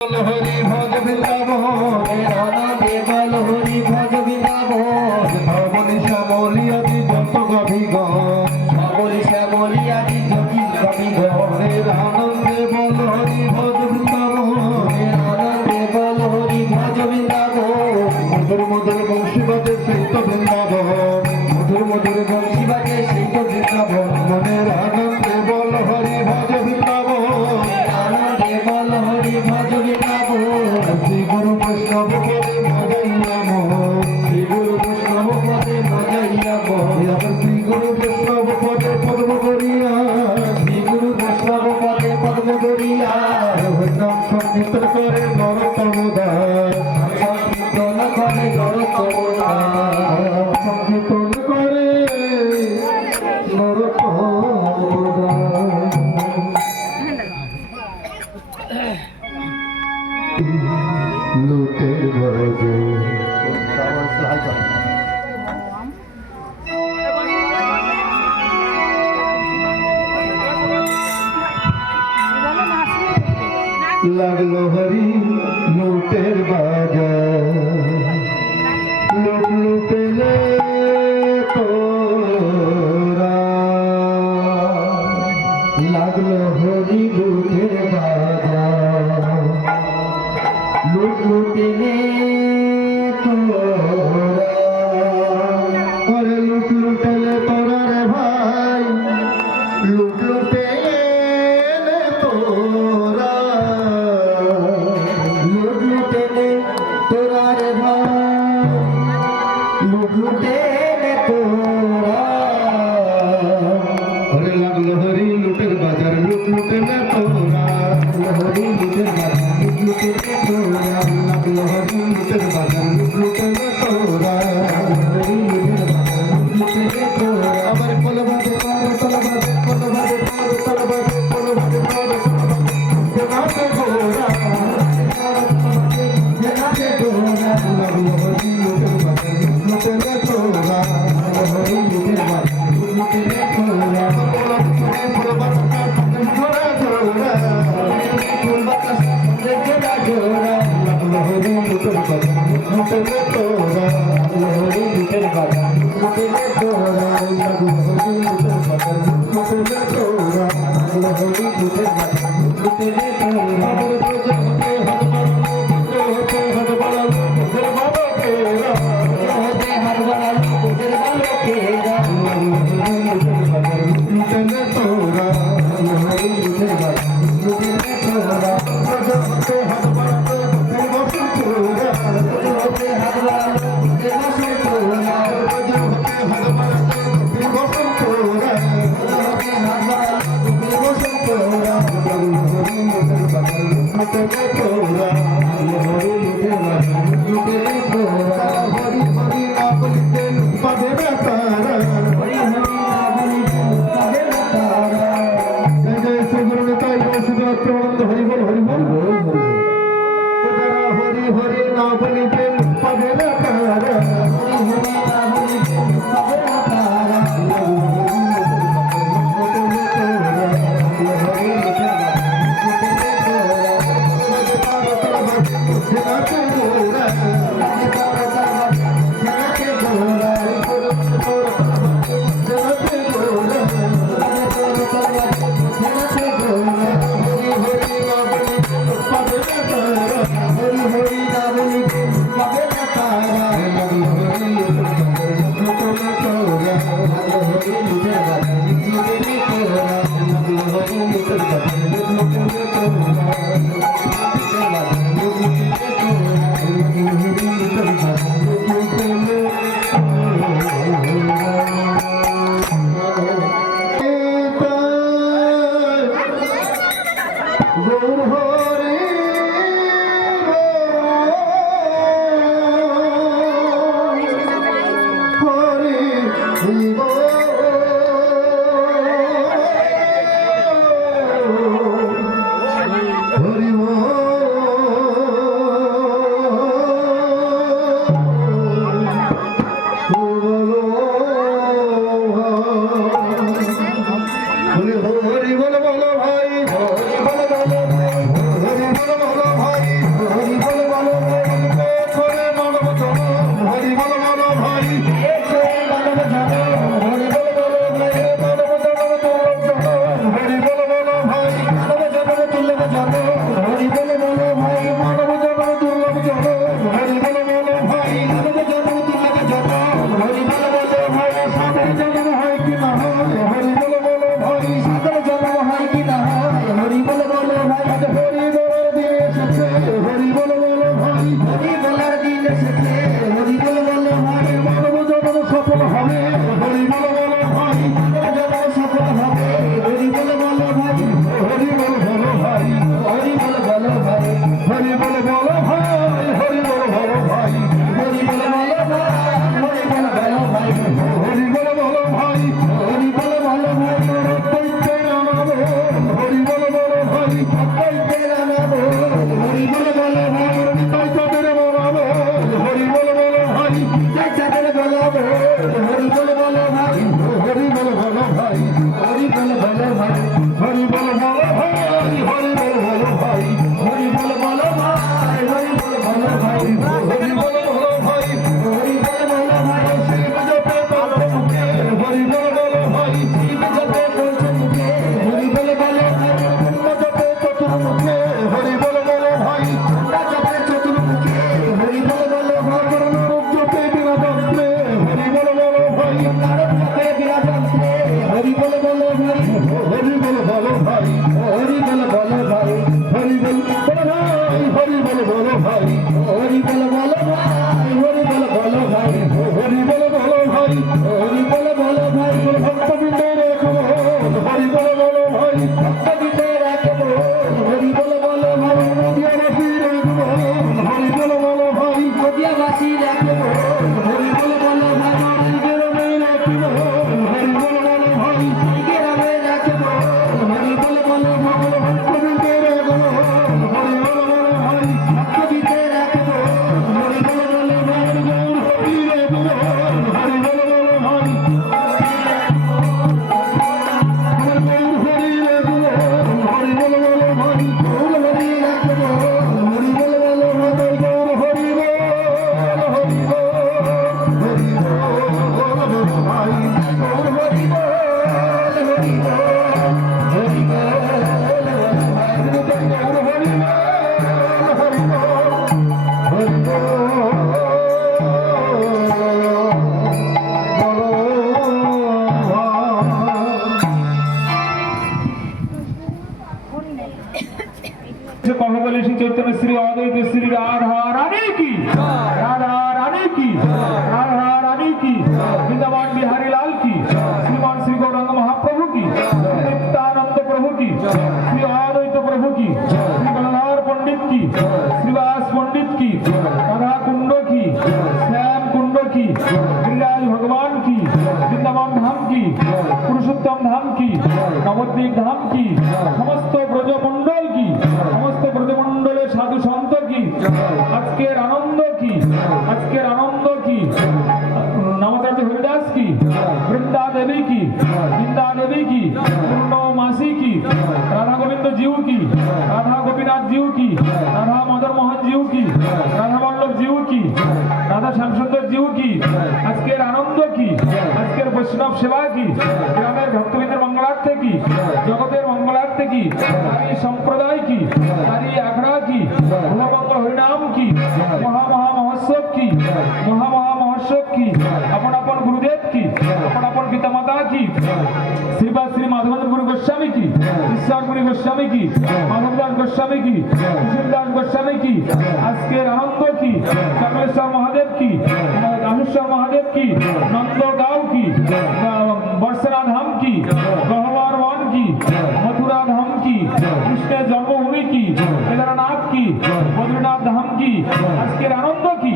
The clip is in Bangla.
হরি ভজ বৃন্দাবন রাধে বল হরি ভজ বৃন্দাবন ধবলি শ্যামলি আদি যত গভীগণ ধবলি শ্যামলি আদি জ্যোতি গভীগণ আনন্দে বল হরি ভজ বৃন্দাবন আনন্দে বল হরি ভজ বৃন্দাবন মধুর মধুর বংশী বাজে সেই তো বৃন্দাবন মধুর মধুর বংশী বাজে সেই তো বৃন্দাবন মনের আনন্দে বল হরি ভজ বৃন্দাবন আনন্দে বল হরি ভজ শ্রী গুরু বৈষ্ণব পদে মজাইয়া মোহন শ্রী গুরু বৈষ্ণব পদে মজাইয়া মোহন শ্রী গুরু বৈষ্ণব পদে পদ্ম করিয়া শ্রী গুরু বৈষ্ণব পদে পদ্ম করিয়া নাম সংকীর্তন করে নরোত্তম দাস সংকীর্তন করে নরোত্তম দাস সংকীর্তন করে নরোত্তম লুটের বরদে লাগলো হরি লুটের বাজার লুট লুটেলে তোরা লাগলো হরি লুটের বাজার লুট লুটেলে তোরা আরে লুট লুটেলে তোরা রে ভাই লুট লুটেলে তোরা লুট লুটেলে তোরা রে ভাই লুট লুটেলে তোরা আরে লাগলো হরি লুটের বাজার লুট লুটেলে তোরা হরি লুটের বাজার লুট লুটেলে তোরা লাগলো হরি লুটের বাজার লুট লুটেলে তোরা হরি লুটের বাজার লুট লুটেলে তোরা আবার কলবাদে পার কলবাদে কলবাদে পার কলবাদে কলবাদে পার জেনাতে গোরা জেনাতে গোরা লাগলো হরি লুটের বাজার লুট লুটেলে তোরা হরি লুটের বাজার লুট লুটেলে তোরা কলবাদে কলবাদে জোড়া জোড়া কলবাদে জোড়া জোড়া লাগলো হরি লুটের বাজার লুট লুটেলে তোরা হরি লুটের বাজার লুট লুটেলে তোরা লাগলো হরি লুটের বাজার লুট লুটেলে তোরা লাগলো হরি লুটের বাজার লুট লুটেলে তোরা হতে হাত বাড়ালো বুঝের বাবা কেরা হতে হাত বাড়ালো বুঝের বাবা কেরা লাগলো হরি লুটের বাজার লুট লুটেলে তোরা লাগলো হরি লুটের বাজার লুট লুটেলে তোরা হতে হাত বাড়ালো বুঝের বাবা কেরা হতে হাত বাড়ালো বুঝের বাবা কেরা হতে হাত বাড়ালো বুঝের বাবা কেরা হতে হাত বাড়ালো বুঝের বাবা কেরা লাগলো হরি লুটের বাজার লুট লুটেলে তোরা লাগলো হরি লুটের বাজার লুট লুটেলে তোরা হরি হরি না বলিতে লুট পাবে না তারা হরি হরি না বলিতে লুট পাবে না তারা জয় জয় শ্রী গুরু নিতাই গৌর শুধুমাত্র আনন্দ হরি বল হরি বল হরি বল হরি হরি না বলিতে লুট পাবে না তারা হরি হরি না বলিতে লুট পাবে না তারা লাগলো হরি লুটের বাজার লুট লুটেলে তোরা লাগলো হরি লুটের বাজার লুট লুটেলে তোরা জেনাতে গোরা জেনাতে গোরা জেনাতে গোরা জেনাতে গোরা হরি হরি না বলিতে লুট পাবে না তারা হরি হরি না বলিতে লুট পাবে না তারা লাগলো হরি লুটের বাজার লুট লুটেলে তোরা লাগলো হরি লুটের বাজার লুট লুটেলে তোরা লাগলো হরি লুটের বাজার লুট লুটেলে তোরা হরি বল বল ভাই হরি বল বল ভাই হরি বল বল ভাই হরি বল বল ভাই হরি বল বল ভাই কইতে নামাবো হরি বল বল ভাই কইতে নামাবো হরি বল বল ভাই কইতে নামাবো হরি বল বল ভাই কইতে বলাবো হরি বল বল ভাই হরি বল বল ভাই হরি বল বল ভাই হরি বল বল ভাই হরি বল বল ভাই হরি বল বল ভাই হরি বল বল ভাই হরি বল বল ভাই হরি বল বল ভাই শিব জপে বল মুখে হরি বল বল ভাই শিব জপে বল মুখে হরি বল বল ভাই জপে চতুর্মুখে হরি বল বল ভাই জপে চতুর্মুখে হরি বল বল ভাই রূপ জপে বিরাজন্ত্রে হরি বল বল ভাই নারদ জপে বিরাজন্ত্রে হরি বল বল ভাই হরি বল বল ভাই হরি বল বল ভাই হরি বল বল ভাই হরি বল বল ভাই হরি বল বল ভাই হরি বল বল ভাই হরি বল বল ভাই হরি বল বল ভাই ভক্ত বিন্দে রাখবো হরি বল বল ভাই ভক্ত বিন্দে রাখবো হরি বল বল ভাই নদিয়াবাসী রাখবো হরি বল বল ভাই নদিয়াবাসী রাখবো হরি বল বল ভাই গ্রামে রাখবো হরি বল বল ভাই গ্রামে রাখবো হরি বল বল ভাই ভক্ত বিন্দে রাখবো হরি বল বল ভাই ভক্ত বিন্দে রাখবো হরি বল বল ভাই গৌর হরি রাখবো হরি বল বল ভাই बाहुबली श्री चैतन्य श्री अद्वैत श्री राधा रानी की राधा रानी की राधा रानी की वृंदावन बिहारी लाल की श्रीमान श्री गौरांग महाप्रभु की नित्यानंद प्रभु की श्री अद्वैत प्रभु की श्री गंगाधर पंडित की श्रीवास पंडित की राधा कुंड की श्याम कुंड की गिरिराज भगवान की वृंदावन धाम की पुरुषोत्तम धाम की नवद्वीप धाम की समस्त ब्रजमंडल की समस्त ब्रजमंडले साधु संत की আজকের আনন্দ কি আজকের আনন্দ কি নবদ্বীপ হরিদাস की वृंदा देवी की वृंदा देवी की पूर्णमासी की राधा गोविंद जीव की राधा गोपीनाथ जीव की राधा मदन मोहन जीव की राधा वल्लभ जीव की राधा श्यामसुंदर जीव की আজকের আনন্দ কি আজকের বৈষ্ণব সেবা কি গ্রামের ভক্তবৃন্দের মঙ্গলার্থে কি জগতের মঙ্গলার্থে কি নারী সম্প্রদায় কি নারী আখড়া কি ভগবঙ্গল হরিনাম কি মহা মহা মহোৎসব কি মহা মহা মহোৎসব কি আপন আপন গুরুদেব কি আপন আপন পিতা মাতা কি শ্রীবাস শ্রী মাধবেন্দ্র গুরু গোস্বামী কি ঈশ্বর গুরু গোস্বামী কি মাধবদাস গোস্বামী কি কৃষ্ণদাস গোস্বামী কি আজকের আনন্দ কি সকলেশ্বর মহাদেব কি রামেশ্বর মহাদেব কি নন্দগাঁও কি বর্ষনা ধাম কি গহ্বর বন কি মথুরা ধাম কি কৃষ্ণের জন্মভূমি কি কেদারনাথ কি বদ্রীনাথ ধাম কি আজকের আনন্দ কি